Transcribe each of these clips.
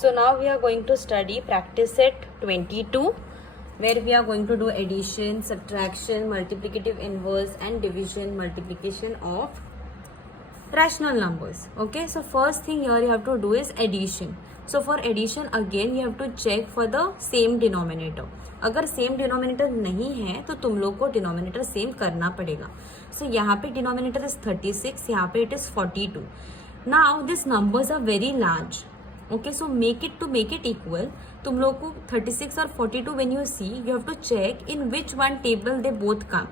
So now we are going to study practice set 22, where we are going to do addition, subtraction, multiplicative inverse and division, multiplication of rational numbers. Okay, so first thing here you have to do is addition. So for addition again you have to check for the same denominator. अगर same denominator नहीं है तो तुम लोग को denominator same करना पड़ेगा. सो यहाँ पे डिनोमिनेटर इज 36, यहाँ पे it is 42. Now this numbers are very large. Okay, so make it equal. तुम लोग को 36 और 42 when you see you have to check in which one table they both come.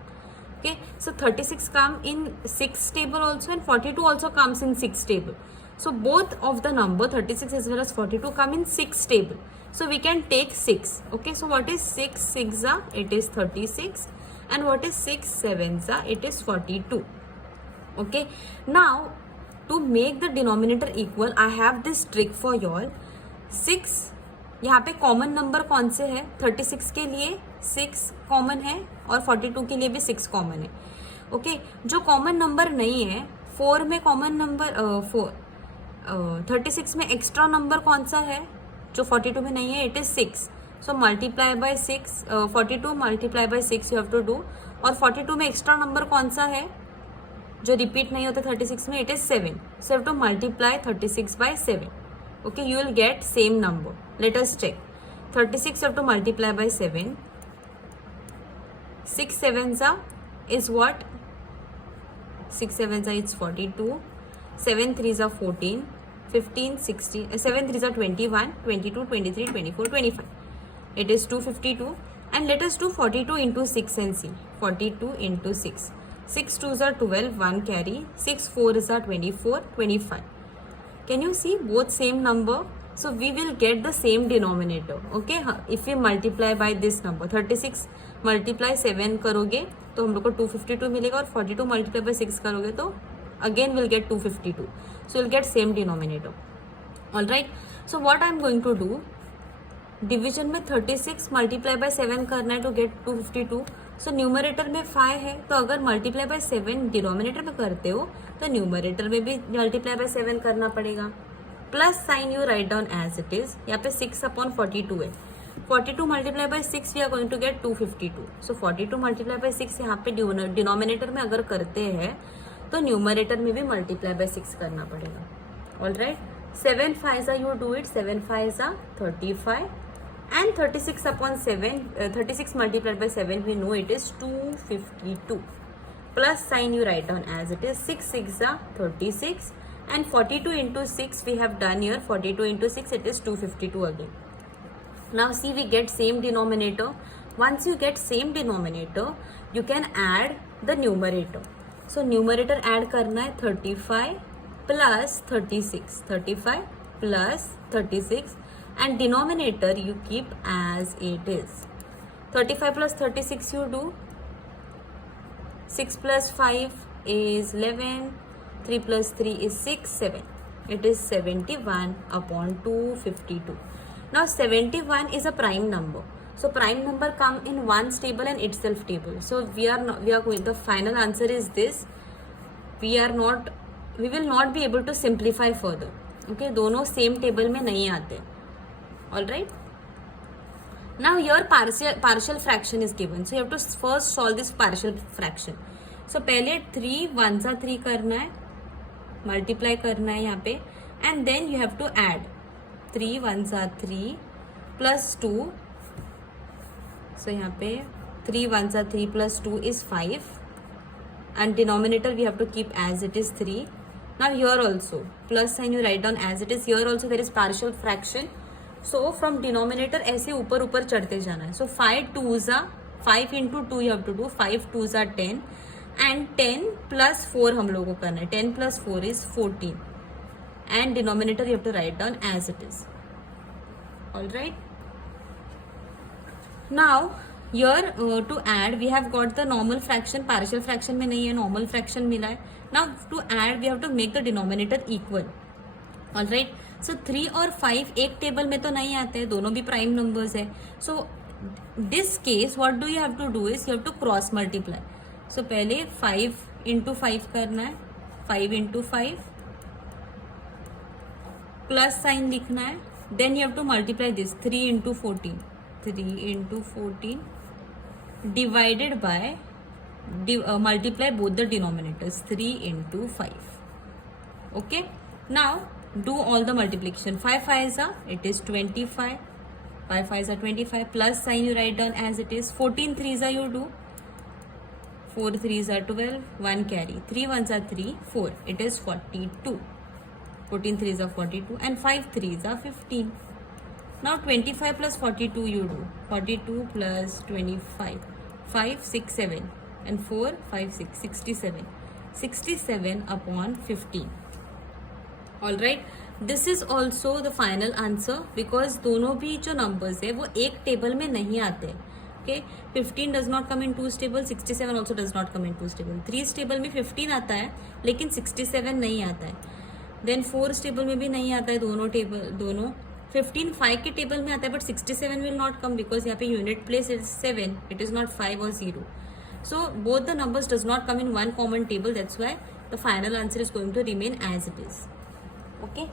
Okay, so 36 come in 6 table also and 42 also comes in 6 table. So both of the number 36 as well as 42 come in 6 table. So we can take 6. Okay, so what is 6 6 are? It is 36, and what is 6 7s are? It is 42. Okay, now to make the denominator equal I have this trick for you all. 6 यहाँ पे common number कौन से है? 36 के लिए 6 common है और 42 के लिए भी 6 कॉमन है. ओके, जो कॉमन नंबर नहीं है 4 में कॉमन नंबर 36 में एक्स्ट्रा नंबर कौन सा है जो 42 में नहीं है? It is 6. So multiply by 6, 42 multiply by 6 you have to do. और 42 में एक्स्ट्रा नंबर कौन सा है जो रिपीट नहीं होता 36 में? It is 7. So have to multiply 36 by 7. Okay, you will get same number. Let us check. 36 you have to multiply by 7. 6 7s are is what? 6 7s are is 42. 7 3s are 14. 15 16. 7 3s are 21. 22 23 24 25. It is 252. And let us do 42 into 6 and see. 42 into 6. 6 2s are 12. 1 carry. 6 4s are 24 25. Can you see both same number? So we will get the same denominator. Okay, if we multiply by this number 36 multiply 7 करोगे तो हम लोग को 252 मिलेगा और 42 multiply by 6 करोगे तो again we'll get 252. So we'll get same denominator. All right. So what I'm going to do, division में 36 मल्टीप्लाई बाय 7 करना है टू गेट 252. सो न्यूमरेटर में 5 है तो अगर मल्टीप्लाई बाय 7 डिनोमिनेटर में करते हो तो न्यूमरेटर में भी मल्टीप्लाई बाय 7 करना पड़ेगा. Plus sign you write down as it is. यहाँ पे 6/42 है. 42 multiply by 6 we are going to get 252. So 42 multiply by 6 यहाँ पे डिनोमिनेटर में अगर करते हैं तो न्यूमरेटर में भी मल्टीप्लाई बाय 6 करना पड़ेगा. All right. 7 5s are you do it. 7 5s are 35. And 36/7, 36 multiplied by 7 we know it is 252. Plus sign you write down as it is. 6 6 are 36 and 42 into 6 we have done here. 42 into 6 it is 252 again. Now see we get same denominator. Once you get same denominator you can add the numerator. So numerator add करना है 35 plus 36. 35 plus 36. And denominator you keep as it is. 35 plus 36 you do. 6 plus 5 is 11. 3 plus 3 is 6, 7. It is 71/252. Now 71 is a prime number. So prime number come in ones table and itself table. So we are going, the final answer is this. We will not be able to simplify further. Okay, दोनों same table में नहीं आते. All right. Now your partial fraction is given. So you have to first solve this partial fraction. So पहले 3 1s are 3 करना है, multiply करना है यहाँ पे, and then you have to add 3 1s are 3 plus 2. So यहाँ पे 3 1s are 3 plus 2 is 5 and denominator we have to keep as it is 3. Now here also plus sign you write down as it is. Here also there is partial fraction. So from denominator ऐसे ऊपर ऊपर चढ़ते जाना है. So 5 2s are 5 into 2 you have to do. 5 2s are 10 and 10 plus 4 हम लोगों को करना है. 10 plus 4 is 14 and denominator you have to write down as it is. All right. Now here to add we have got the normal fraction. partial fraction में नहीं है, normal fraction मिला है. Now to add we have to make the denominator equal. All right. सो 3 और 5 एक table में तो नहीं आते हैं, दोनों भी प्राइम नंबर्स है. So this case what do you have to do is you have to cross multiply. So पहले 5 into 5 करना है. 5 into 5 प्लस साइन लिखना है then you have to multiply this 3 into 14, 3 into 14 divided by multiply both the denominators, 3 into 5. Okay, now do all the multiplication. 5 5s are, it is 25, 5 5s are 25, plus sign you write down as it is. 14 3s are, you do 4 3s are 12, 1 carry, 3 1s are 3, 4, it is 42. 14 3s are 42 and 5 3s are 15. Now 25 plus 42 you do, 42 plus 25, 5 6 7 and 4 5 6, 67, 67 upon 15. All right, this is also the final answer because दोनों भी जो numbers है वो एक table में नहीं आते. Okay, 15 does not come into table, 67 also does not come into table. 3 table में 15 आता है लेकिन 67 नहीं आता है. देन 4 टेबल में भी नहीं आता है दोनों. 15 5 के टेबल में आता है but 67 will not come because यहाँ पे unit place is 7, it is not 5 और 0. So both the numbers does not come in one common table. That's why the final answer is going to remain as it is. Okay.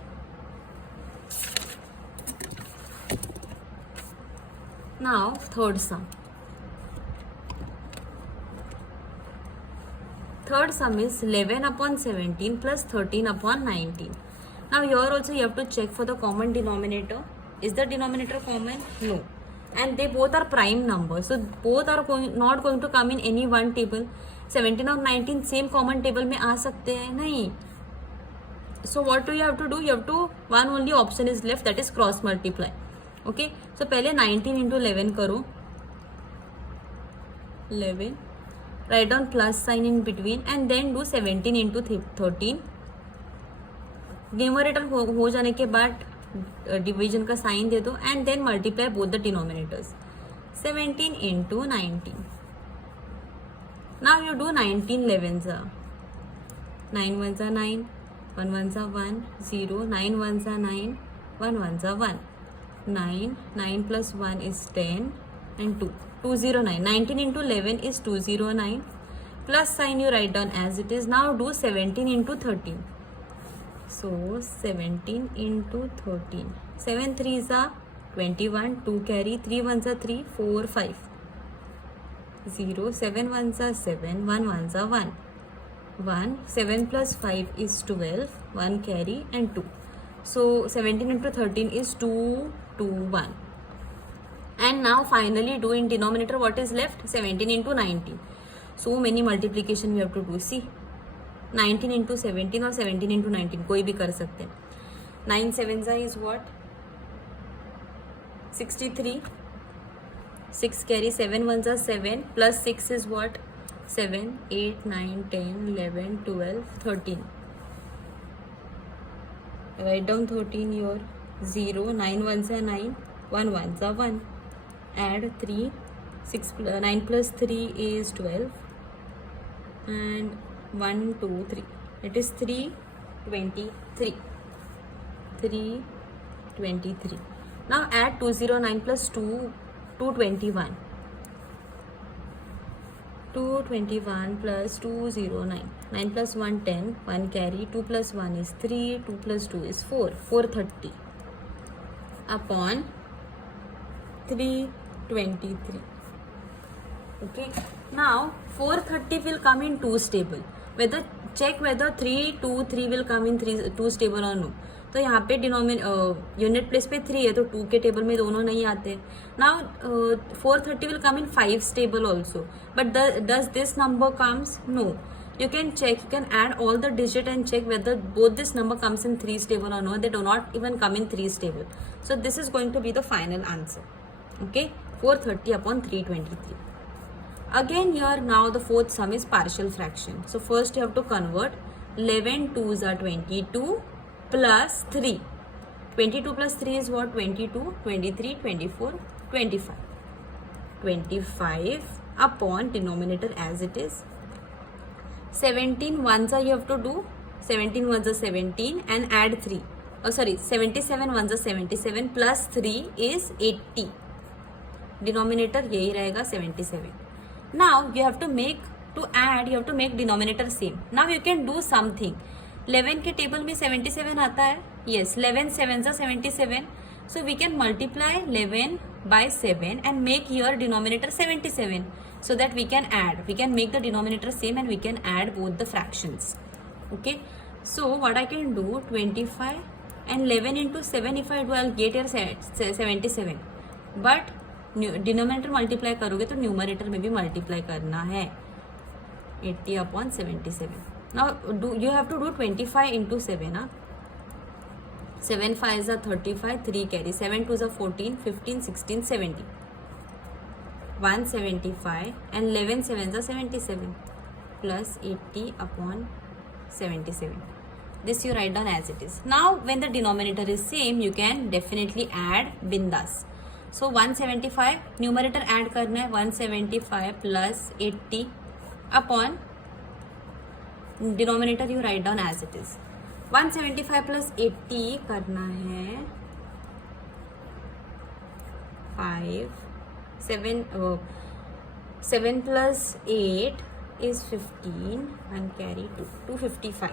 Now third sum. Third sum is 11 upon 17 plus 13 upon 19. Now here also you have to check for the common denominator. Is the denominator common? No. And they both are prime numbers, so both are not going to come in any one table. 17 और 19 same common table में आ सकते हैं नहीं. So what do you have to do? You have to, one only option is left, that is cross multiply. Okay, so पहले 19 into 11 करो, 11, write down plus sign in between and then do 17 into 13. Numerator हो जाने के बाद division का sign दे दो and then multiply both the denominators. 17 into 19. Now you do 19 11s are 9 1s are 9, 1 1s are 1, 0, 9 1s are 9, 1 1s are 1, 9, 9 plus 1 is 10 and 2, 209. 19 into 11 is 209. Plus sign you write down as it is. Now do 17 into 13. So 17 into 13. 7 3s are 21, 2 carry, 3 1s are 3, 4 5, 0, 7 1s are 7, 1 1s are 1, 1, 7 plus 5 is 12, 1 carry and 2. So 17 into 13 is 2 2 1. And now finally do in denominator what is left, 17 into 19. So many multiplication we have to do. See, 19 into 17 और 17 into 19 कोई भी कर सकते हैं. 9 7s is what, 63, 6 carry, 7 1s are 7 plus 6 is what, 7, 8 9 10 11 12 13. Write down 13 here. 0, 9 1s are 9, 1 1s are 1, add 3, 9 plus 3 is 12 and 1 2 3, it is 323. 323. Now add 209 plus 2, 221. 221 plus 209. 9 plus 1 10, 1 carry, 2 plus 1 is 3, 2 plus 2 is 4, 430 upon 323. Okay, now 430 will come in 2's table. Check whether 3 2 3 will come in 2's table or no. तो यहाँ पे unit place पे 3 है तो 2 के table में दोनों नहीं आते. Now 430 will come in 5's table also, but does this number comes? No. You can check, you can add all the digit and check whether both this number comes in 3's table or no. They do not even come in 3's table. So this is going to be the final answer. Okay, 430 upon 323. Again here now the fourth sum is partial fraction. So first you have to convert. 11 2s are 22 plus 3. 22 plus 3 is what? 22, 23, 24, 25. 25 upon denominator as it is. 17 ones are you have to do. 17 ones are 17 and add 3. Oh sorry, 77 ones are 77 plus 3 is 80. Denominator यही रहेगा 77. Now you have to make, to add you have to make denominator same. Now you can do something. 11 के table में 77 आता है. Yes, 11 7s are 77. So we can multiply 11 by 7 and make here denominator 77, so that we can add. We can make the denominator same and we can add both the fractions. Okay. So what I can do, 25 and 11 into 7 if I do, I'll get here 77. But denominator multiply करोगे तो numerator में भी multiply करना है, 80 upon 77. Now you have to do 25 into 7. 7 5 are 35, 3 carry, 7 2 are 14, 15 16 70, 175 and 11 7 are 77 plus 80 upon 77. This you write down as it is. Now when the denominator is same, you can definitely add bindas. So 175 numerator add करना है, 175 plus 80 upon denominator you write down as it is. 175 plus 80 करना है 5 7 plus 8 is 15 and carry 255.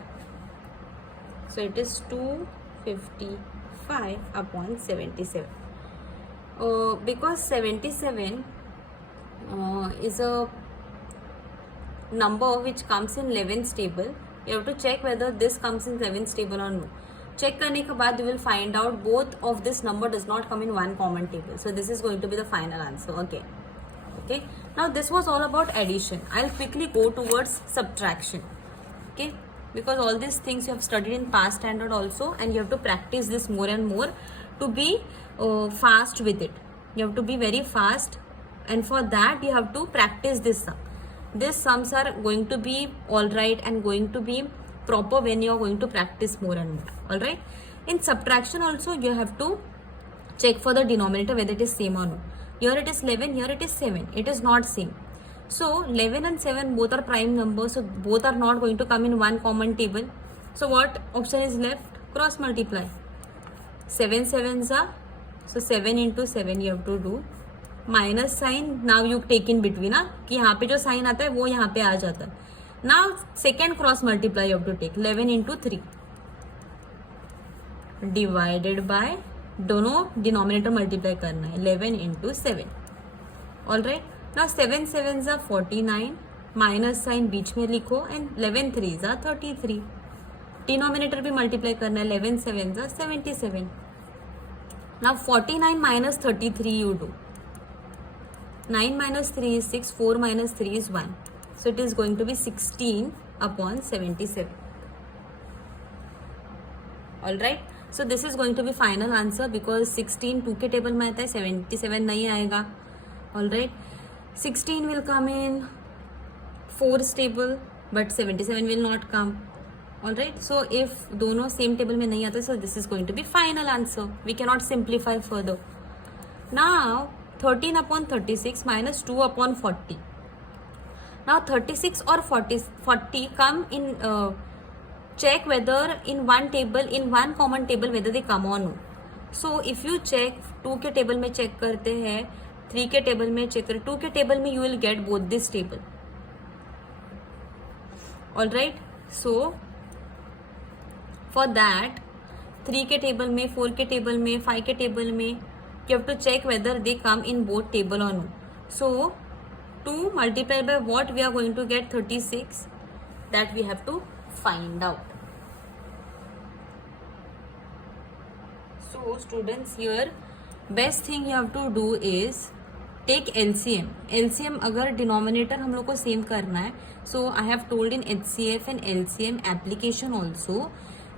So it is 255 upon 77. Because 77 is a number which comes in 11th table, you have to check whether this comes in 11th table or no. Check करने के बाद you will find out both of this number does not come in one common table. So this is going to be the final answer. Okay. Now this was all about addition. I'll quickly go towards subtraction. Okay. Because all these things you have studied in past standard also, and you have to practice this more and more to be fast with it. You have to be very fast, and for that you have to practice this sum. These sums are going to be all right and going to be proper when you are going to practice more and more. All right. In subtraction also you have to check for the denominator whether it is same or no. Here it is 11, here it is 7. It is not same. So 11 and 7 both are prime numbers, so both are not going to come in one common table. So what option is left? Cross multiply. 7 sevens are, so 7 into 7 you have to do. Minus sign now you take in between, कि यहाँ पे जो sign आता है वो यहाँ पे आ जाता है. Now second cross multiply you have to take, 11 into 3 divided by, दोनों denominator multiply करना है, 11 into 7. All right. Now 7 sevens are 49, minus sign बीच में लिखो, and 11 threes are 33. Denominator भी multiply करना है, 11 sevens are 77. Now 49 minus 33 you do. 9 minus 3 is 6, 4 minus 3 is 1. So it is going to be 16 upon 77. All right. So this is going to be final answer because 16 2 के table में आता है, 77 नहीं आएगा. All right. 16 will come in 4's table, but 77 will not come. All right. So if दोनों same table में नहीं आते, so this is going to be final answer. We cannot simplify further. Now 13 upon 36 minus 2 upon 40. Now 36 or 40 come in, check whether in one table, in one common table whether they come or no. So if you check 2 के table में check करते हैं, 3 के table में check करें, 2 के table में you will get both this table. All right. So for that 3 के टेबल में, 4 के टेबल में, 5 के टेबल में you have to check whether they come in both table और no. So 2 multiplied by what we are going to get 36, that we have to find out. So students, here best thing you have to do is take LCM. LCM अगर denominator हम लोग को same करना है, so I have told in HCF and LCM application also.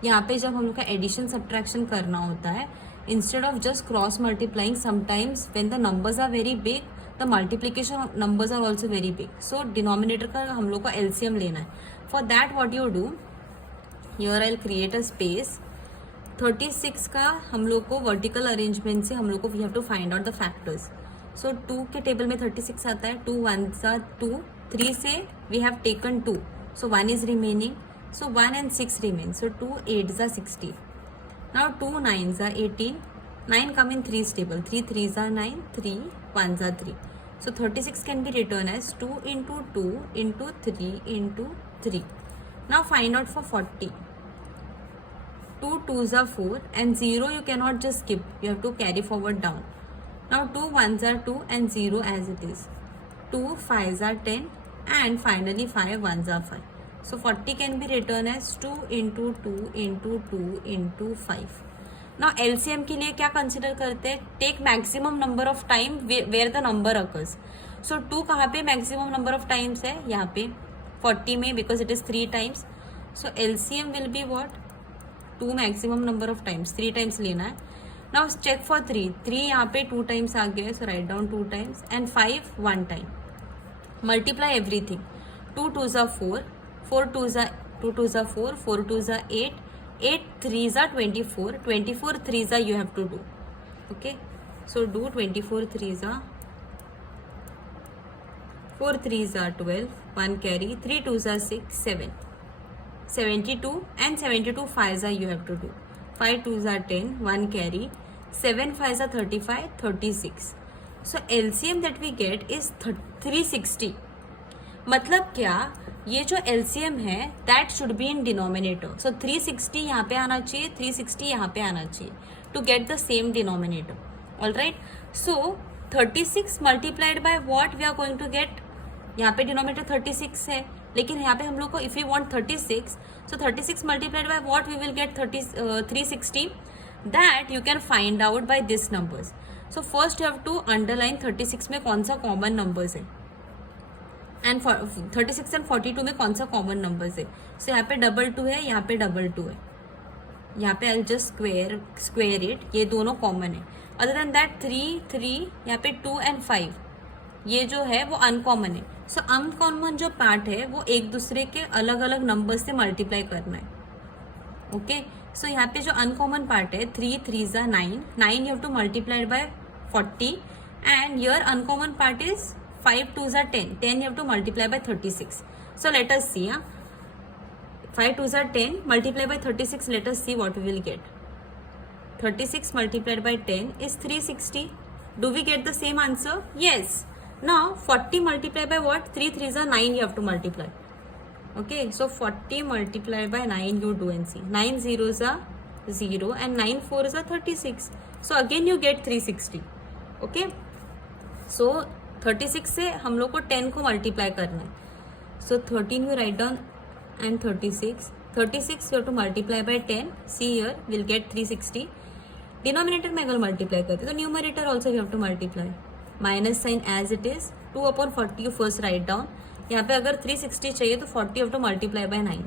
यहाँ पे जब हम लोग का एडिशन सब्ट्रैक्शन करना होता है, instead of just cross multiplying, sometimes when the numbers are very big the multiplication numbers are also very big. So denominator का हम लोग को LCM लेना है. For that what you do, here I will create a space. 36 का हम लोग को वर्टिकल अरेंजमेंट से हम लोग को we have to find out the factors. So 2 के टेबल में 36 आता है, 2 1s are 2, 3 से we have taken 2, so 1 is remaining, so 1 and 6 remain, so 2 8s are 16. Now 2 9s are 18, 9 come in 3's table, 3 3s are 9, 3 1s are 3. So 36 can be written as 2 into 2 into 3 into 3. Now find out for 40. 2 2s are 4 and 0 you cannot just skip, you have to carry forward down. Now 2 1s are 2 and 0 as it is. 2 5s are 10 and finally 5 1s are 5. So 40 can be written as 2 into 2 into 2 into 5. Now LCM के लिए क्या consider करते हैं? Take maximum number of time where the number occurs. So 2 कहाँ पे maximum number of times है? यहाँ पे 40 में, because it is 3 times. So LCM will be what? 2 maximum number of times, 3 times लेना है. Now check for 3. 3 यहाँ पे 2 टाइम्स आ गया है, so write down 2 times and 5 1 time. Multiply everything. 2 2s are 4, 4 2s are 2 2s are 4, 4 2s are 8, 8 3s are 24, 24 3s are you have to do. Okay, so do 24 3s are 4 3s are 12, 1 carry, 3 2s are 6 7, 72 and 72 5s are you have to do. 5 2s are 10, 1 carry, 7 5s are 35, 36. So LCM that we get is 360. मतलब क्या? ये जो LCM है that should be in denominator. So 360 यहाँ पे आना चाहिए, 360 यहाँ पे आना चाहिए to get the same denominator. All right. So 36 multiplied by what we are going to get. यहाँ पे डिनोमिनेटर 36 है, लेकिन यहाँ पे हम लोग को if you want 36, so 36 multiplied by what we will get 360. That you can find out by this numbers. So first you have to underline 36 में कौन सा कॉमन नंबर्स है एंड 36 एंड 42 में कौन सा कॉमन नंबर्स है. सो यहाँ पे 2 है, यहाँ पे 2 है, यहाँ पे आई जस्ट स्क्वेयर इट. ये दोनों कॉमन है. अदर देन दैट 3 यहाँ पे 2 एंड 5 ये जो है वो अनकॉमन है. सो अनकॉमन जो पार्ट है वो एक दूसरे के अलग अलग नंबर से मल्टीप्लाई करना है. ओके, सो यहाँ पे जो अनकॉमन पार्ट है 3 3s are 9, 9 you have to multiply by 40 and your uncommon part is 5 2s are 10, 10 you have to multiply by 36. So let us see. 5 2s are 10, multiply by 36, let us see what we will get. 36 multiplied by 10 is 360. Do we get the same answer? Yes. Now 40 multiplied by what? 3 3s are 9 you have to multiply. Okay, so 40 multiplied by 9 you do and see. 9 zeros are 0 and 9 4s are 36. So again you get 360. Okay, so 36 से हम लोग को 10 को multiply करना है. So 13 we write down and 36 you have to multiply by 10. See here will get 360. Denominator में अगर multiply करते तो numerator also you have to multiply. Minus sign as it is. 2/40 you first write down. यहाँ पे अगर 360 चाहिए तो 40 you have to multiply by 9.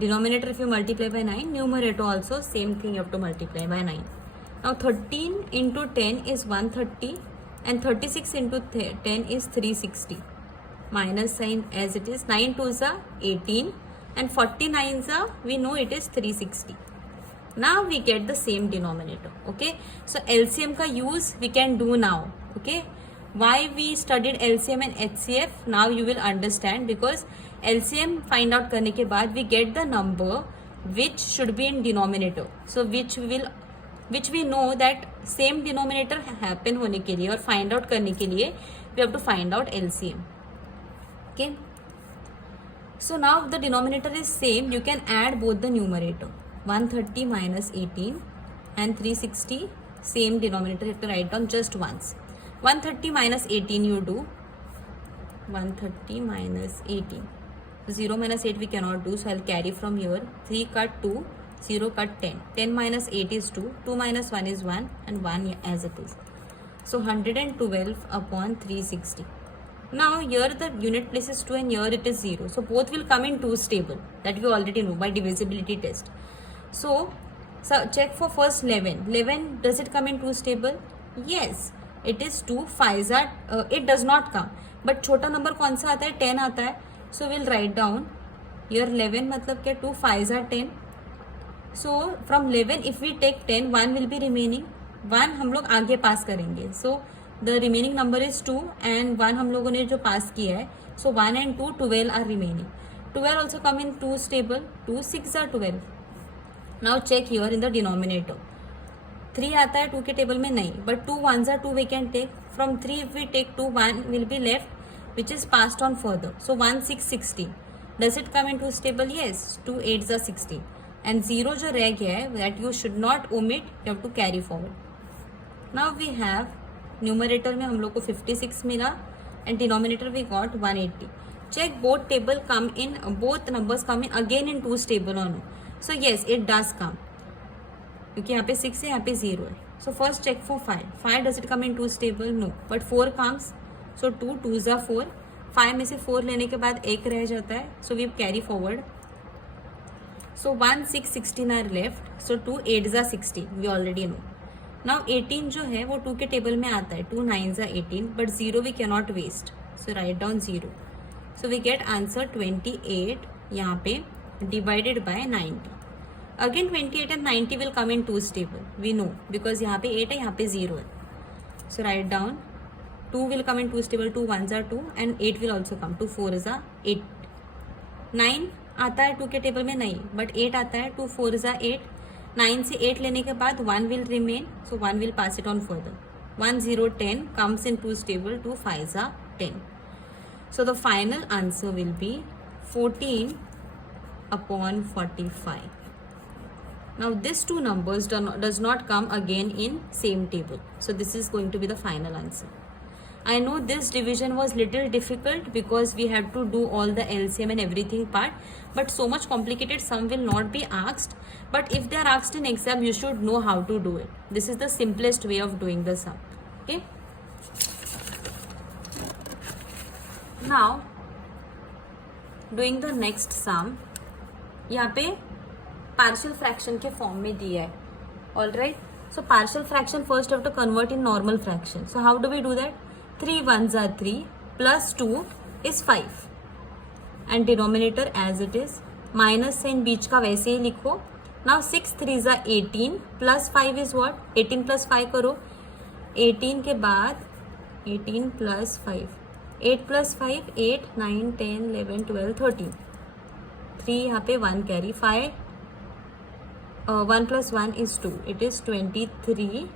Denominator if you multiply by 9, numerator also same thing you have to multiply by 9. Now 13 into 10 is 130 and 36 into 10 is 360. Minus sign as it is. 9 2s are 18 and 49s are, we know it is 360. Now we get the same denominator. Okay, so LCM का use we can do now. Okay, why we studied LCM and HCF now you will understand, because LCM find out करने के बाद we get the number which should be in denominator. So which we know that same denominator happen होने के लिए और find out करने के लिए we have to find out LCM. Okay, so now the denominator is same, you can add both the numerator. 130 minus 18 and 360 same denominator, you have to write down just once. 130 minus 18 you do 130 minus 18. 0 minus 8 we cannot do, so I'll carry from here. 3 cut 2, 0 cut 10. 10 minus 8 is 2. 2 minus 1 is 1 and 1 as it is. So 112 upon 360. Now here the unit place is 2 and here it is 0. So both will come in 2's table. That we already know by divisibility test. So check for first 11. 11, does it come in 2's table? Yes. It is 2. 5s are, it does not come. But छोटा number कौन सा आता है? 10 आता है. So we'll write down here 11 मतलब क्या? 2 5s are 10. So from 11 if we take 10, 1 will be remaining. 1 हम लोग आगे पास करेंगे. So the remaining number is 2 and 1 हम लोगों ने जो पास किया है. So 1 and 2, 12 are remaining. 12 also come in 2's table. 2 6 are 12. Now check here in the denominator. 3 आता है 2 के टेबल में नहीं, but 2 1s are 2 we can take. From 3 if we take 2, 1 will be left which is passed on further. So 1 6 16. Does it come in 2's table? Yes. 2 8s are 16. And 0 जो रह गया है that you should not omit, you have to carry forward. Now we have numerator में हम लोग को 56 मिला and denominator we got 180. Check both table come in, both numbers come in again in 2's table और no. So yes it does come, क्योंकि यहाँ पे 6 है, यहाँ पे 0 है. So first check for 5. 5 does it come in 2's table? No, but 4 comes. So 2 2s are 4. 5 में से 4 लेने के बाद 1 रह जाता है. So we carry forward. So 1 6 16 are left. So 2 8s are 16. We already know. Now 18 जो है वो 2 के टेबल में आता है. 2 9s are 18, but 0 we can not waste. So write down 0. So we get answer 28 यहाँ पे divided by 90. Again 28 and 90 will come in 2's table. We know because यहाँ पे 8 है, यहाँ पे 0 है. So write down 2 will come in 2's table. 2 1s are 2 and 8 will also come. 2 4s are 8. 9 आता है 2 के टेबल में नहीं, बट 8 आता है. 2 4s are 8. 9 से 8 लेने के बाद 1 will remain, so 1 will pass it on further. 1 0 10 comes in 2's table. 2 5s are 10. So the final answer will be 14 upon 45. Now these two numbers does not come again in same table. So this is going to be the final answer. I know this division was little difficult because we had to do all the LCM and everything part, but so much complicated some will not be asked. But if they are asked in exam, you should know how to do it. This is the simplest way of doing the sum. Okay. Now doing the next sum. यहाँ पे partial fraction के form में दिया है. All right. So partial fraction first have to convert in normal fraction. So how do we do that? 3 1s are 3 plus 2 is 5 and denominator as it is. Minus sign बीच का वैसे ही लिखो. Now 6 3s are 18 plus 5 is what? 18 plus 5 करो. 18 के बाद 18 plus 5, 8 plus 5 8 9 10 11 12 13. 3 यहाँ पे 1 carry. 5 1 plus 1 is 2. It is 23.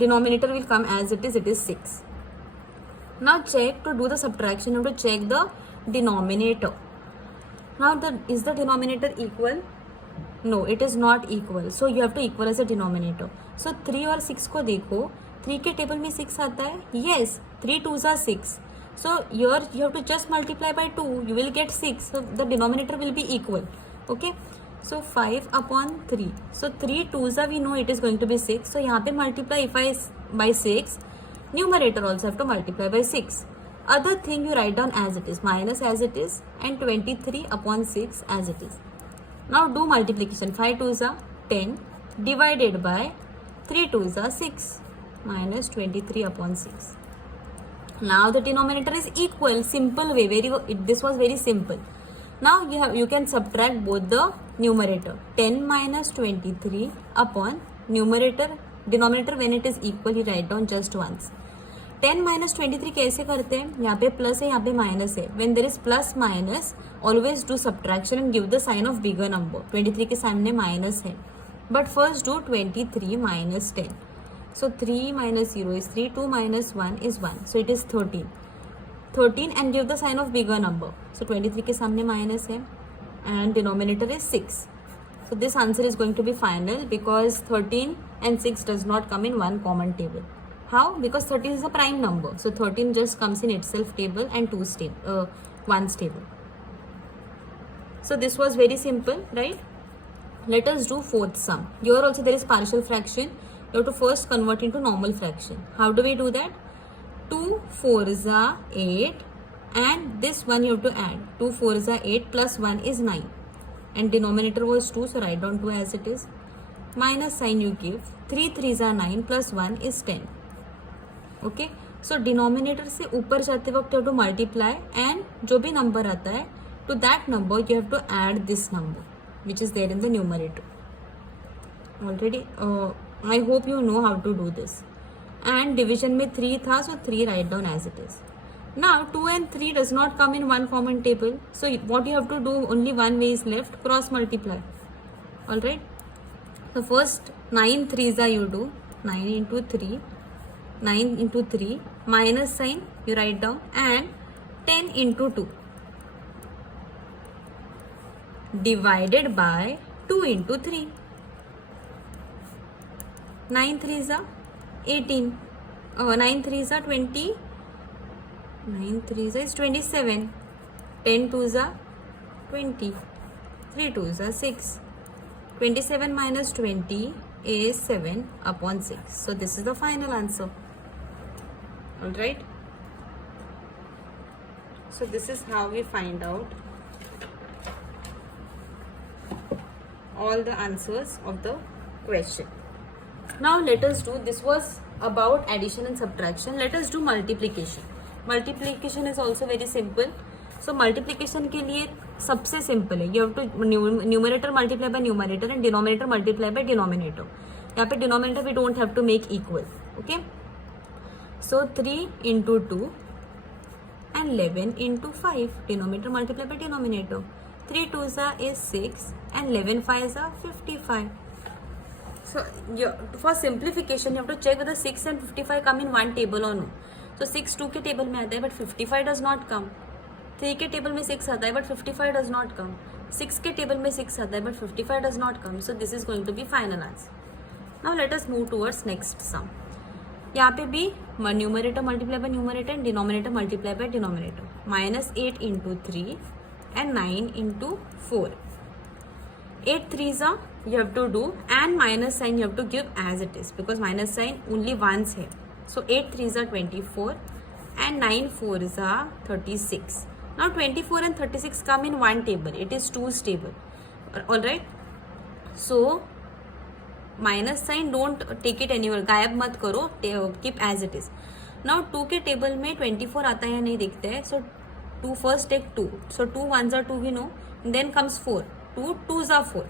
Denominator will come as it is. It is 6. Now check, to do the subtraction you have to check the denominator. Now is the denominator equal? No, it is not equal. So you have to equalize the denominator. So 3 और 6 को देखो. 3 के table में 6 आता है. Yes, 3 2s are 6. So here you have to just multiply by 2. You will get 6. So the denominator will be equal. Okay. So 5 upon 3. So 3 2s are, we know it is going to be 6. So यहाँ पे multiply by 6. Numerator also have to multiply by 6. Other thing you write down as it is. Minus as it is. And 23 upon 6 as it is. Now do multiplication. 5 2s are 10. Divided by 3 2s are 6. Minus 23 upon 6. Now the denominator is equal. Simple way. This was very simple. Now you can subtract both the numerator. 10 minus 23 upon numerator. Denominator when it is equal you write down just once. 10 minus 23 कैसे करते हैं? यहाँ पे plus है, यहाँ पे minus है. When there is plus minus, always do subtraction and give the sign of bigger number. 23 के सामने माइनस है. But first do 23 minus 10. So 3 minus 0 is 3, 2 minus 1 is 1. So it is 13. 13 and give the sign of bigger number. So 23 के सामने minus है and denominator is 6. So this answer is going to be final because 13 and 6 does not come in one common table. How? Because 13 is a prime number. So 13 just comes in itself table and 1's table. So this was very simple, right? Let us do fourth sum. Here also there is partial fraction. You have to first convert into normal fraction. How do we do that? 2 4s are 8 and this one you have to add. 2 4s are 8 plus 1 is 9 and denominator was 2, so write down 2 as it is. Minus sign you give. 3 3s are 9 plus 1 is 10. Okay. So denominator से ऊपर जाते वक्त you have to multiply and जो भी number आता है to that number you have to add this number which is there in the numerator. Already I hope you know how to do this. And division में 3 था, so 3 write down as it is. Now 2 and 3 does not come in one common table. So what you have to do, only one way is left, cross multiply. Alright. So first 9 3s are you do. 9 into 3. 9 into 3. Minus sign you write down and 10 into 2. divided by 2 into 3. 9 3s are 18. 9 3s are 20. 9 3s is 27. 10 2s are 20. 3 2s are 6. 27 minus 20 is 7 upon 6. So this is the final answer. Alright. So this is how we find out all the answers of the question. Now let us do, this was about addition and subtraction. Let us do multiplication. Multiplication is also very simple. So multiplication के लिए सबसे simple है. You have to numerator multiply by numerator and denominator multiply by denominator. यहाँ पे denominator we don't have to make equal. Okay. So 3 into 2 and 11 into 5. Denominator multiply by denominator. 3 2s is 6 and 11 5s are 55. So for simplification, you have to check whether 6 and 55 come in one table or no. So 6 2 के table में आता है, but 55 does not come. 3 के table में 6 आता है, but 55 does not come. 6 के table में 6 आता है, but 55 does not come. So this is going to be final answer. Now let us move towards next sum. यहाँ पे भी numerator multiply by numerator and denominator multiply by denominator. Minus 8 into 3 and 9 into 4. 8 3s are you have to do and minus sign you have to give as it is because minus sign only once है. So 8 3s are 24 and 9 4s are 36. Now 24 and 36 come in one table. It is 2's table. Alright. So minus sign don't take it anywhere. गायब मत करो. Keep as it is. Now 2 के table में 24 आता है या नहीं देखते हैं. So 2 first take 2. So 2 1s are 2 we know. And then comes 4. 2 2s are 4.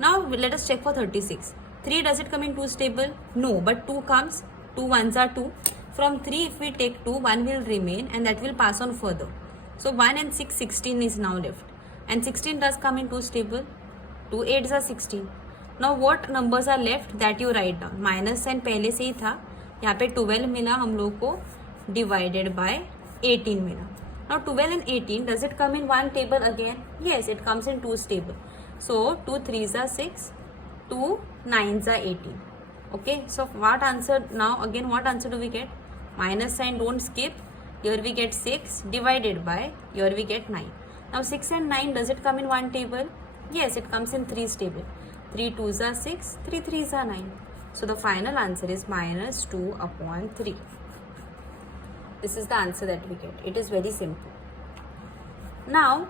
Now let us check for 36. 3 does it come in 2's table? No, but 2 comes. 2 1s are 2. From 3 if we take 2, 1 will remain and that will pass on further. So 1 and 6, 16 is now left. And 16 does come in 2's table. 2 8s are 16. Now what numbers are left that you write down? Minus sign पहले से ही था. यहाँ पे 12 मिला हम लोग को divided by 18 मिला. Now 12 and 18 does it come in one table again? Yes, it comes in 2's table. So 2 3s are 6, 2 9s are 18. Okay, so what answer now? Again, what answer do we get? Minus sign don't skip. Here we get 6 divided by, here we get 9. Now 6 and 9 does it come in one table? Yes, it comes in 3's table. 3 2s are 6, 3 3s are 9. So the final answer is minus 2 upon 3. This is the answer that we get. It is very simple. Now,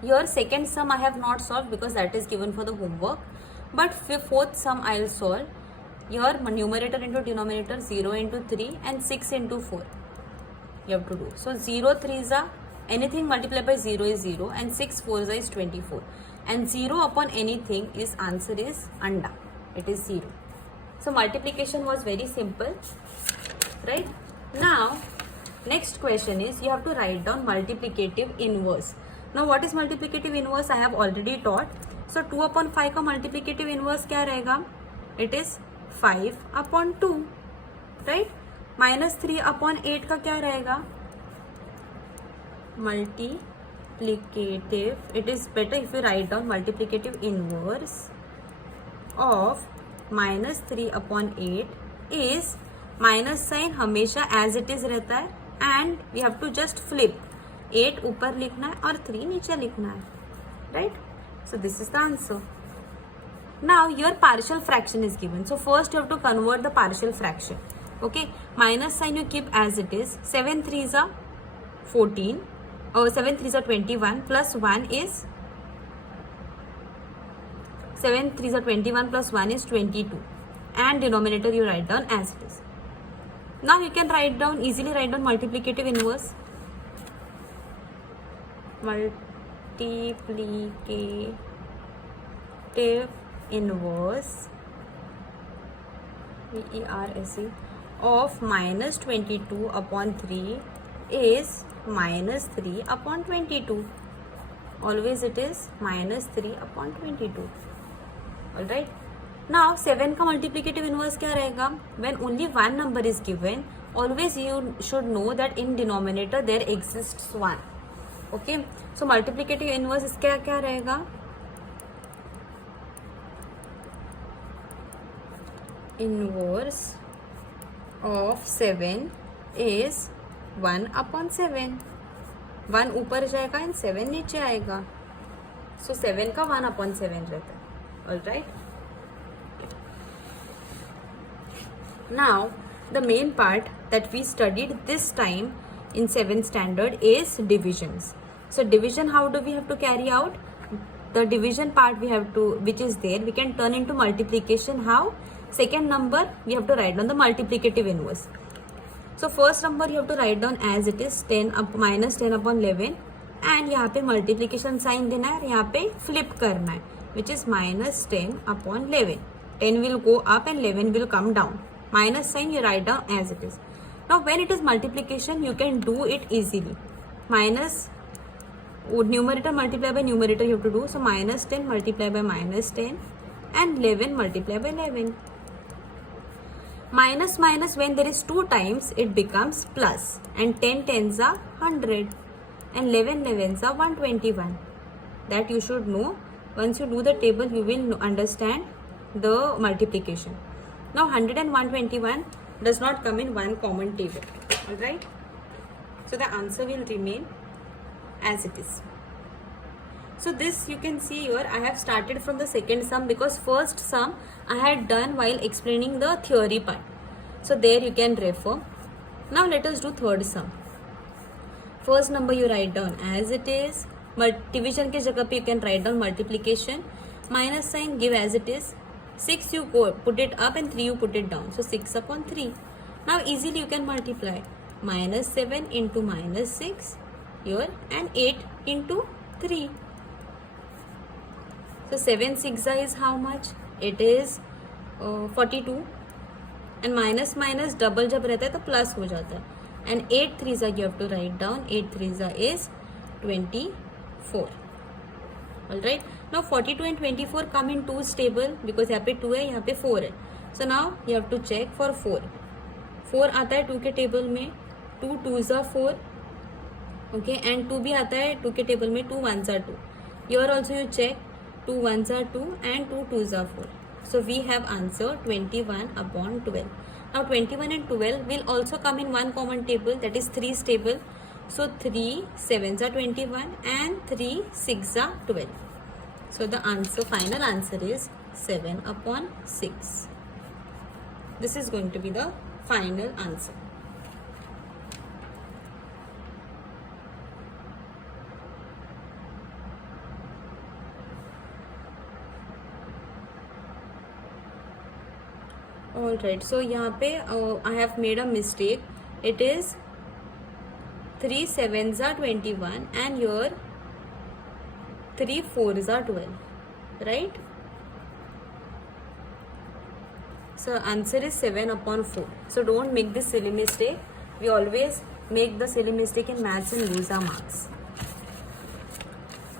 your second sum I have not solved because that is given for the homework. But fourth sum I will solve. Your numerator into denominator 0 into 3 and 6 into 4. You have to do. So 0 3s are anything multiplied by 0 is 0 and 6 4s is 24. And 0 upon anything is answer is anda. It is 0. So multiplication was very simple. Right? Now, next question is you have to write down multiplicative inverse. Now, what is multiplicative inverse? I have already taught. So, 2 upon 5 का multiplicative inverse क्या रहेगा? It is 5 upon 2. Right? Minus 3 upon 8 का क्या रहेगा? Multiplicative. It is better if you write down multiplicative inverse of minus 3 upon 8 is minus sign हमेशा as it is रहता है and we have to just flip 8 ऊपर लिखना है और 3 नीचे लिखना है right so this is the answer now your partial fraction is given so first you have to convert the partial fraction okay minus sign you keep as it is 7 3s are 14 or 7 3s are 21 plus 1 is 7 3s are 21 plus 1 is 22 and denominator you write down as it is. Now you can write down easily write down multiplicative inverse. Multiplicative inverse VERSE of minus 22 upon 3 is minus 3 upon 22. Always it is minus 3 upon 22. Alright. Now 7 का multiplicative inverse क्या रहेगा? When only one number is given, always you should know that in denominator there exists 1. Okay, so multiplicative inverse इसका क्या रहेगा, inverse of 7 is 1/7. 1 ऊपर जाएगा and 7 नीचे आएगा. सो 7 का 1/7 रहता है. All right. Now, the main part that we studied this time in 7th standard is divisions. So, division, how do we have to carry out? The division part we have to, which is there, we can turn into multiplication. How? Second number, we have to write down the multiplicative inverse. So, first number you have to write down as it is, minus 10/11. And यहाँ पे multiplication sign देना है, यहाँ पे flip करना है, which is minus 10/11. 10 will go up and 11 will come down. Minus sign you write down as it is. Now when it is multiplication, you can do it easily. Minus numerator multiply by numerator you have to do. So minus 10 multiply by minus 10 and 11 multiply by 11. Minus minus, when there is 2 times, it becomes plus, and 10 tens are 100 and 11 elevens are 121. That you should know. Once you do the table, you will understand the multiplication. Now 100 and 121 does not come in one common table. Alright. So the answer will remain as it is. So this you can see here, I have started from the second sum because first sum I had done while explaining the theory part. So there you can refer. Now let us do third sum. First number you write down as it is. Division के जगह पे you can write down multiplication. Minus sign give as it is. 6 you go put it up and 3 you put it down. So 6/3. Now easily you can multiply. Minus 7 into minus 6 here and 8 into 3. So 7 6 is how much? It is 42. And minus minus double जब रहता है तो plus हो जाता है. And 8 3s you have to write down. 8 3s is 24. Alright. Now 42 and 24 come in 2's table because यहाँ पे 2 है, यहाँ पे 4 है. So now you have to check for 4. 4 आता है 2 के टेबल में, 2 2s are 4. Okay, and 2 भी आता है 2 के टेबल में, 2 1s are 2. Here also you check 2 1s are 2 and 2 2s are 4. So we have answer 21/12. Now 21 and 12 will also come in one common table, that is 3's table. So 3 7s are 21 and 3 6s are 12. So the answer, final answer is 7/6. This is going to be the final answer. Alright, so यहाँ पे I have made a mistake. It is 3 7s are 21 and here 3 4s are 12. Right? So answer is 7/4. So don't make this silly mistake. We always make the silly mistake in maths and lose our marks.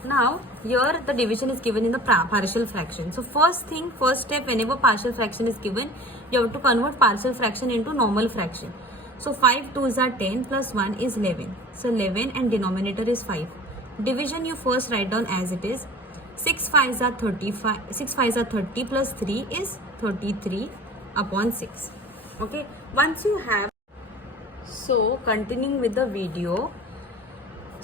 Now here the division is given in the partial fraction. So first step, whenever partial fraction is given, you have to convert partial fraction into normal fraction. So 5 2s are 10 plus 1 is 11. So 11 and denominator is 5. Division you first write down as it is. 6 5s are 35. 6 5s are 30 plus 3 is 33/6. Okay. Once you have, so continuing with the video.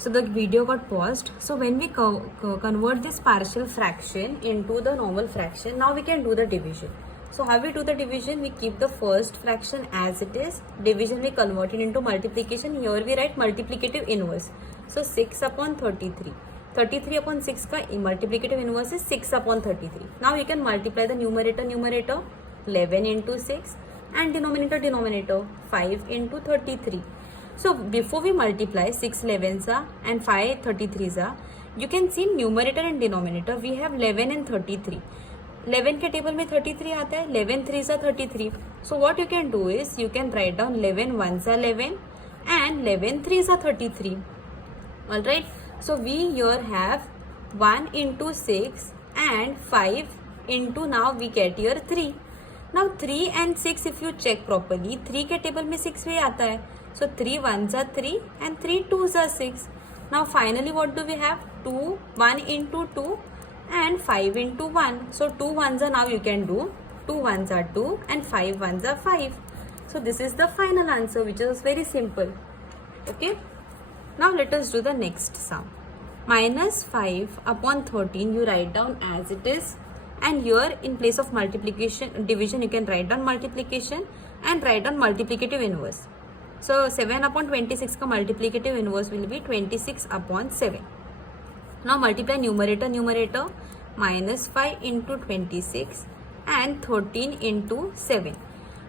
So the video got paused. So when we convert this partial fraction into the normal fraction, now we can do the division. So how we do the division? We keep the first fraction as it is. Division we convert it into multiplication. Here we write multiplicative inverse. So 6/33. 33/6 का multiplicative inverse is 6/33. Now you can multiply the numerator 11 into 6 and denominator 5 into 33. So before we multiply 6 11s and 5 33s, you can see numerator and denominator we have 11 and 33. 11 के table में 33 आता है, 11 3s are 33. So what you can do is you can write down 11 1s are 11 and 11 3s are 33. Alright. So we here have 1 into 6 and 5 into, now we get here 3. Now 3 and 6 if you check properly, 3 के table में 6 भी आता है. So 3 1s are 3 and 3 2s are 6. Now finally what do we have? 2, 1 into 2 and 5 into 1. So 2 ones are, now you can do 2 ones are 2 and 5 ones are 5. So this is the final answer, which is very simple. Okay. Now let us do the next sum. Minus 5 upon 13 you write down as it is, and here in place of multiplication division you can write down multiplication and write down multiplicative inverse. So 7 upon 26 का multiplicative inverse will be 26 upon 7. Now multiply numerator minus 5 into 26 and 13 into 7.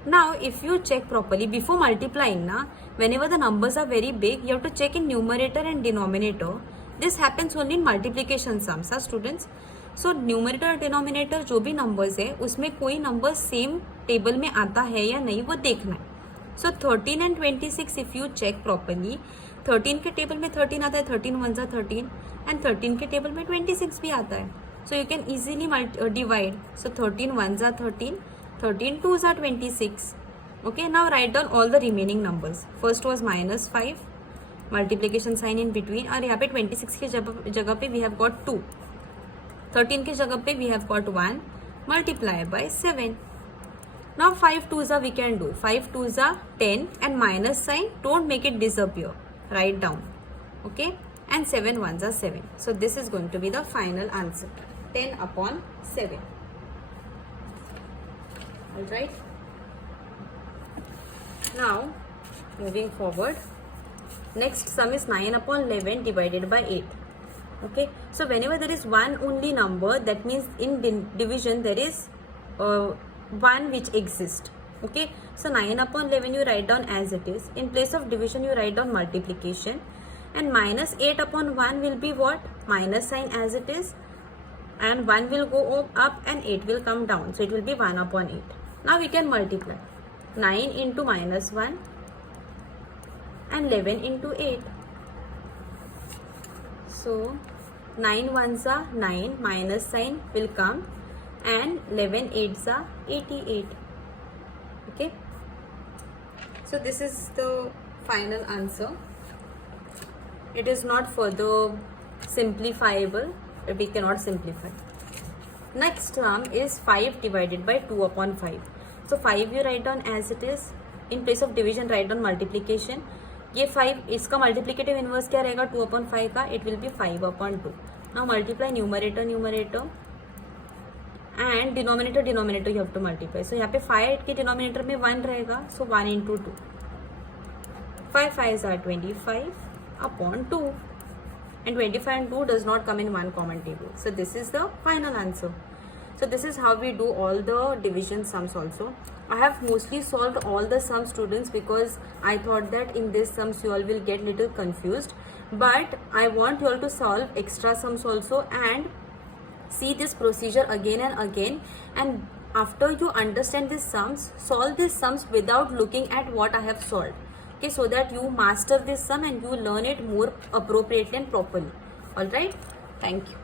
Now if you check properly before multiplying na, whenever the numbers are very big you have to check in numerator and denominator. This happens only in multiplication sums, students. So numerator और denominator जो भी numbers है उसमें कोई number same table में आता है या नहीं वो देखना है. So 13 and 26 if you check properly, 13 के टेबल में 13 आता है, 13 ones are 13 and 13 के टेबल में 26 भी आता है. So you can easily divide. So 13 ones are 13, 13 twos are 26. Okay, now write down all the remaining numbers. First was minus 5, multiplication sign in between, और यहाँ पे 26 की जगह पे we have got 2, 13 की जगह पे we have got 1, multiply by 7. Now 5 twos are we can do. 5 twos are 10 and minus sign, don't make it disappear. Write down. Okay, and 7 ones are 7. So this is going to be the final answer. 10 upon 7. Alright. Now moving forward. Next sum is 9 upon 11 divided by 8. Okay. So whenever there is one only number, that means in division there is one which exists. Okay. So 9 upon 11 you write down as it is. In place of division you write down multiplication. And minus 8 upon 1 will be what? Minus sign as it is. And 1 will go up and 8 will come down. So it will be 1 upon 8. Now we can multiply. 9 into minus 1 and 11 into 8. So 9 ones are 9, minus sign will come, and 11 eights are 88. Okay. So this is the final answer. It is not further simplifiable. We cannot simplify. Next term is 5 divided by 2 upon 5. So 5 you write down as it is. In place of division write down multiplication. ये 5 इसका multiplicative inverse क्या रहेगा 2 upon 5 का? It will be 5 upon 2. Now multiply numerator and denominator you have to multiply. So यहाँ पे 5 के denominator में 1 रहेगा. So 1 into 2. 5 5s are 25 upon 2. And 25 and 2 does not come in one common table. So this is the final answer. So this is how we do all the division sums also. I have mostly solved all the sums, students, because I thought that in this sums you all will get little confused. But I want you all to solve extra sums also and see this procedure again and again. And after you understand these sums, solve these sums without looking at what I have solved. Okay, so that you master this sum and you learn it more appropriately and properly. Alright, thank you.